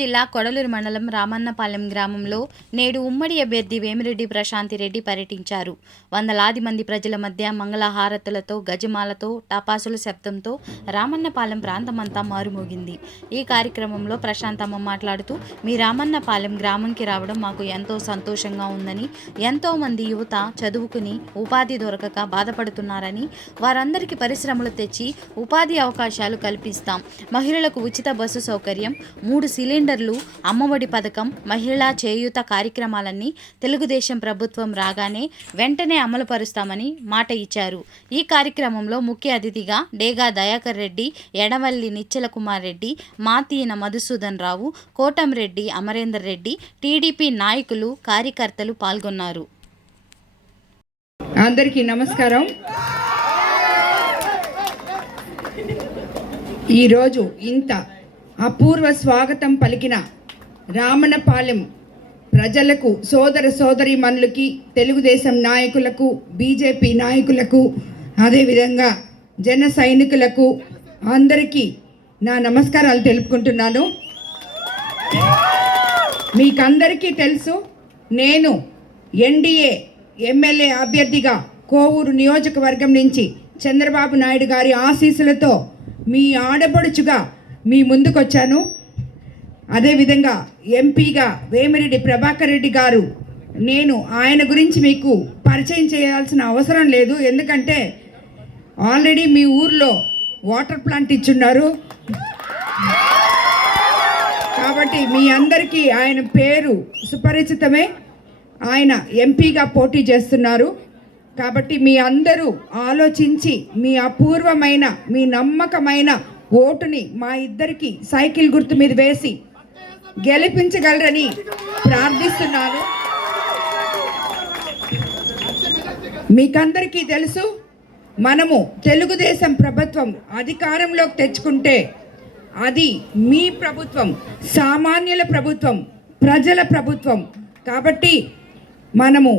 జిల్లా కొడలూరు మండలం రామన్నపాలెం గ్రామంలో నేడు ఉమ్మడి అభ్యర్థి వేమిరెడ్డి ప్రశాంతిరెడ్డి పర్యటించారు. వందలాది మంది ప్రజల మధ్య మంగళహారతులతో, గజమాలతో, టపాసుల శబ్దంతో రామన్నపాలెం ప్రాంతమంతా మారుమోగింది. ఈ కార్యక్రమంలో ప్రశాంతమ్మ మాట్లాడుతూ, మీ రామన్నపాలెం గ్రామంకి రావడం మాకు ఎంతో సంతోషంగా ఉందని, ఎంతో మంది యువత చదువుకుని ఉపాధి దొరకక బాధపడుతున్నారని, వారందరికీ పరిశ్రమలు తెచ్చి ఉపాధి అవకాశాలు కల్పిస్తాం. మహిళలకు ఉచిత బస్సు సౌకర్యం, 3 సిలిండర్లు, అమ్మఒడి పథకం, మహిళా చేయూత కార్యక్రమాలన్నీ తెలుగుదేశం ప్రభుత్వం రాగానే వెంటనే అమలుపరుస్తామని మాట ఇచ్చారు. ఈ కార్యక్రమంలో ముఖ్య అతిథిగా డేగా దయాకర్ రెడ్డి, ఎడవల్లి నిచ్చల కుమార్ రెడ్డి, మాతీన మధుసూదన్ రావు, కోటంరెడ్డి అమరేందర్ రెడ్డి, టీడీపీ నాయకులు, కార్యకర్తలు పాల్గొన్నారు. అందరికీ నమస్కారం. ఈరోజు ఇంత అపూర్వ స్వాగతం పలికిన రామన్నపాలెం ప్రజలకు, సోదర సోదరీమణులకి, తెలుగుదేశం నాయకులకు, బీజేపీ నాయకులకు, అదేవిధంగా జన సైనికులకు అందరికీ నా నమస్కారాలు తెలుపుకుంటున్నాను. మీకందరికీ తెలుసు, నేను ఎన్డీఏ ఎమ్మెల్యే అభ్యర్థిగా కోవూరు నియోజకవర్గం నుంచి చంద్రబాబు నాయుడు గారి ఆశీస్సులతో మీ ఆడపడుచుగా మీ ముందుకొచ్చాను. అదేవిధంగా ఎంపీగా వేమిరెడ్డి ప్రభాకర్ రెడ్డి గారు, నేను ఆయన గురించి మీకు పరిచయం చేయాల్సిన అవసరం లేదు, ఎందుకంటే ఆల్రెడీ మీ ఊర్లో వాటర్ ప్లాంట్ ఇచ్చున్నారు కాబట్టి మీ అందరికీ ఆయన పేరు సుపరిచితమే. ఆయన ఎంపీగా పోటీ చేస్తున్నారు కాబట్టి మీ అందరూ ఆలోచించి మీ అపూర్వమైన, మీ నమ్మకమైన ఓటుని మా ఇద్దరికి సైకిల్ గుర్తు మీద వేసి గెలిపించగలరని ప్రార్థిస్తున్నాను. మీకందరికీ తెలుసు, మనము తెలుగుదేశం ప్రభుత్వం అధికారంలోకి తెచ్చుకుంటే అది మీ ప్రభుత్వం, సామాన్యుల ప్రభుత్వం, ప్రజల ప్రభుత్వం. కాబట్టి మనము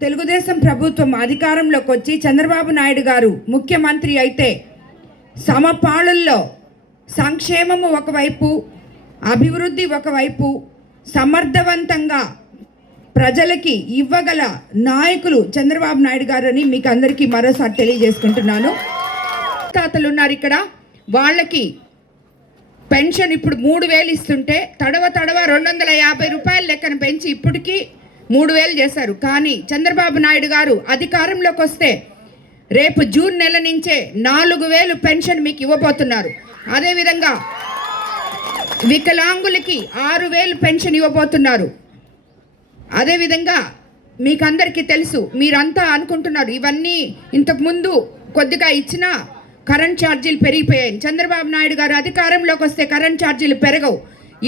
తెలుగుదేశం ప్రభుత్వం అధికారంలోకి వచ్చి చంద్రబాబు నాయుడు గారు ముఖ్యమంత్రి అయితే సమపాళుల్లో సంక్షేమము ఒకవైపు, అభివృద్ధి ఒకవైపు, సమర్థవంతంగా ప్రజలకి ఇవ్వగల నాయకులు చంద్రబాబు నాయుడు గారు అని మీకు అందరికీ మరోసారి తెలియజేసుకుంటున్నాను. తాతలు ఉన్నారు ఇక్కడ, వాళ్ళకి పెన్షన్ ఇప్పుడు 3,000 ఇస్తుంటే తడవ 250 రూపాయల లెక్కన పెంచి ఇప్పటికీ 3,000 చేశారు. కానీ చంద్రబాబు నాయుడు గారు అధికారంలోకి వస్తే రేపు జూన్ నెల నుంచే 4,000 పెన్షన్ మీకు ఇవ్వబోతున్నారు. అదేవిధంగా వికలాంగులకి 6,000 పెన్షన్ ఇవ్వబోతున్నారు. అదేవిధంగా మీకు అందరికీ తెలుసు, మీరంతా అనుకుంటున్నారు ఇవన్నీ ఇంతకుముందు కొద్దిగా ఇచ్చిన కరెంట్ ఛార్జీలు పెరిగిపోయాయి. చంద్రబాబు నాయుడు గారు అధికారంలోకి వస్తే కరెంట్ ఛార్జీలు పెరగవు,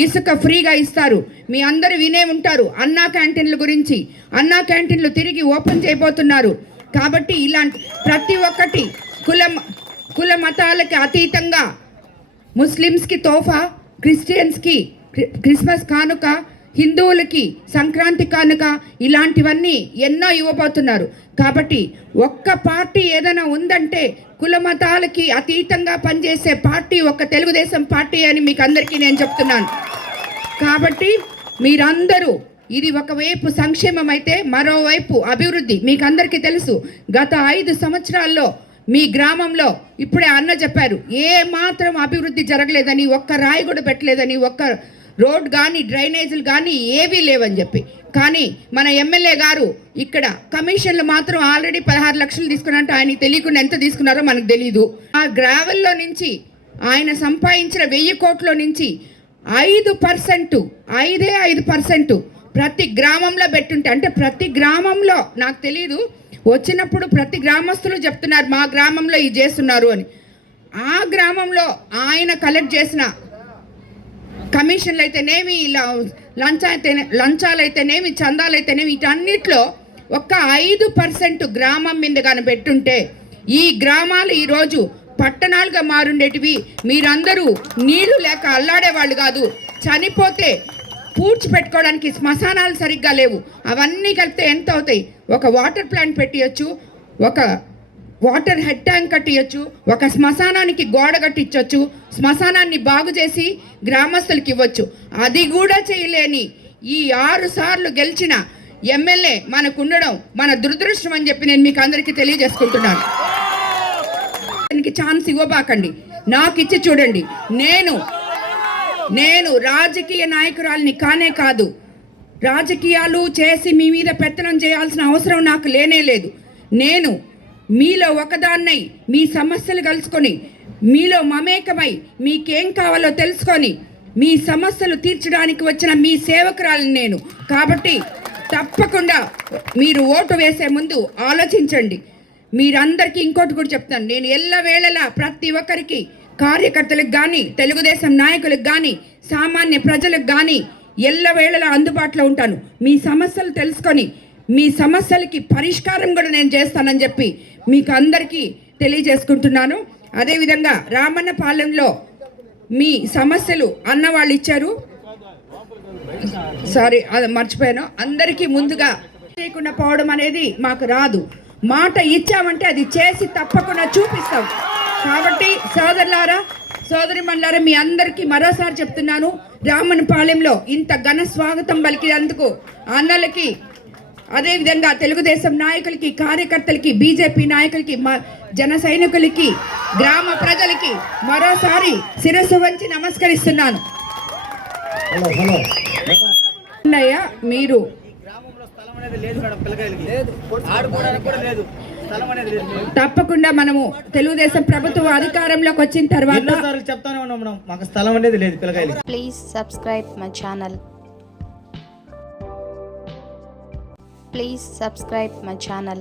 ఇసుక ఫ్రీగా ఇస్తారు. మీ అందరూ వినే ఉంటారు అన్నా క్యాంటీన్ల గురించి. అన్నా క్యాంటీన్లు తిరిగి ఓపెన్ చేయబోతున్నారు. కాబట్టి ఇలాంటి ప్రతి ఒక్కటి కుల మతాలకి అతీతంగా ముస్లిమ్స్కి తోఫా, క్రిస్టియన్స్కి క్రిస్మస్ కానుక, హిందువులకి సంక్రాంతి కానుక, ఇలాంటివన్నీ ఎన్నో ఇవ్వబోతున్నారు. కాబట్టి ఒక్క పార్టీ ఏదైనా ఉందంటే కుల మతాలకి అతీతంగా పనిచేసే పార్టీ ఒక్క తెలుగుదేశం పార్టీ అని మీకు అందరికీ నేను చెప్తున్నాను. కాబట్టి మీరందరూ, ఇది ఒకవైపు సంక్షేమం అయితే మరోవైపు అభివృద్ధి. మీకు అందరికీ తెలుసు, గత 5 సంవత్సరాల్లో మీ గ్రామంలో ఇప్పుడే అన్న చెప్పారు, ఏ మాత్రం అభివృద్ధి జరగలేదని, ఒక్క రాయి కూడా పెట్టలేదని, ఒక్క రోడ్ కానీ డ్రైనేజీలు కానీ ఏవీ లేవని చెప్పి. కానీ మన ఎమ్మెల్యే గారు ఇక్కడ కమిషన్లు మాత్రం ఆల్రెడీ 16 లక్షలు తీసుకున్నట్టు ఆయనకి తెలియకుండా ఎంత తీసుకున్నారో మనకు తెలీదు. ఆ గ్రావెల్లో నుంచి ఆయన సంపాదించిన 1000 కోట్ల నుంచి 5% ప్రతి గ్రామంలో పెట్టుంటే, అంటే ప్రతి గ్రామంలో నాకు తెలీదు, వచ్చినప్పుడు ప్రతి గ్రామస్తులు చెప్తున్నారు మా గ్రామంలో ఇది చేస్తున్నారు అని. ఆ గ్రామంలో ఆయన కలెక్ట్ చేసిన కమిషన్లు అయితేనేమి, లంచాలు అయితేనేమి, చందాలు అయితేనేమి, వీటన్నిటిలో ఒక్క 5% గ్రామం మీద కానీ పెట్టుంటే ఈ గ్రామాలు ఈరోజు పట్టణాలుగా మారుండేటివి. మీరందరూ నీళ్లు లేక అల్లాడేవాళ్ళు కాదు, చనిపోతే పూడ్చిపెట్టుకోవడానికి శ్మశానాలు సరిగ్గా లేవు. అవన్నీ కలిపితే ఎంత అవుతాయి? ఒక వాటర్ ప్లాంట్ పెట్టియచ్చు, ఒక వాటర్ హెడ్ ట్యాంక్ కట్టియొచ్చు, ఒక శ్మశానానికి గోడ కట్టించవచ్చు, శ్మశానాన్ని బాగు చేసి గ్రామస్తులకి ఇవ్వచ్చు. అది కూడా చేయలేని ఈ 6 సార్లు గెలిచిన ఎమ్మెల్యే మనకు ఉండడం మన దురదృష్టం అని చెప్పి నేను మీకు అందరికీ తెలియజేసుకుంటున్నాను. దానికి ఛాన్స్ ఇవ్వబాకండి, నాకు ఇచ్చి చూడండి. నేను రాజకీయ నాయకురాలిని కానే కాదు. రాజకీయాలు చేసి మీ మీద పెత్తనం చేయాల్సిన అవసరం నాకు లేనే లేదు. నేను మీలో ఒకదాన్నై మీ సమస్యలు కలుసుకొని మీలో మమేకమై మీకేం కావాలో తెలుసుకొని మీ సమస్యలు తీర్చడానికి వచ్చిన మీ సేవకురాలిని నేను. కాబట్టి తప్పకుండా మీరు ఓటు వేసే ముందు ఆలోచించండి. మీరందరికీ ఇంకోటి కూడా చెప్తాను, నేను ఎల్లవేళలా ప్రతి ఒక్కరికి, కార్యకర్తలకు కానీ, తెలుగుదేశం నాయకులకు కానీ, సామాన్య ప్రజలకు కానీ ఎల్లవేళలా అందుబాటులో ఉంటాను. మీ సమస్యలు తెలుసుకొని మీ సమస్యలకి పరిష్కారం కూడా నేను చేస్తానని చెప్పి మీకు అందరికీ తెలియజేసుకుంటున్నాను. అదేవిధంగా రామన్నపాలెంలో మీ సమస్యలు అన్నవాళ్ళు ఇచ్చారు, సారీ అది మర్చిపోయాను. అందరికీ ముందుగా చేయకుండా పోవడం అనేది మాకు రాదు. మాట ఇచ్చామంటే అది చేసి తప్పకుండా చూపిస్తాం. కాబట్టి సోదరులారా, సోదరిమణులారా, మీ అందరికీ మరోసారి చెప్తున్నాను, రామన్నపాలెంలో ఇంత ఘన స్వాగతం పలికినందుకు అన్నలకి, అదేవిధంగా తెలుగుదేశం నాయకులకి, కార్యకర్తలకి, బీజేపీ నాయకులకి, జన సైనికులకి, గ్రామ ప్రజలకి మరోసారి శిరస్సు వంచి నమస్కరిస్తున్నాను. అన్నయ్య, మీరు తప్పకుండా మనము తెలుగుదేశం ప్రభుత్వం అధికారంలోకి వచ్చిన తర్వాత చెప్తానే ఉన్నాం మేడం, మాకు స్థలం అనేది లేదు పిల్లకాయలు. Please subscribe my channel. Please subscribe my channel.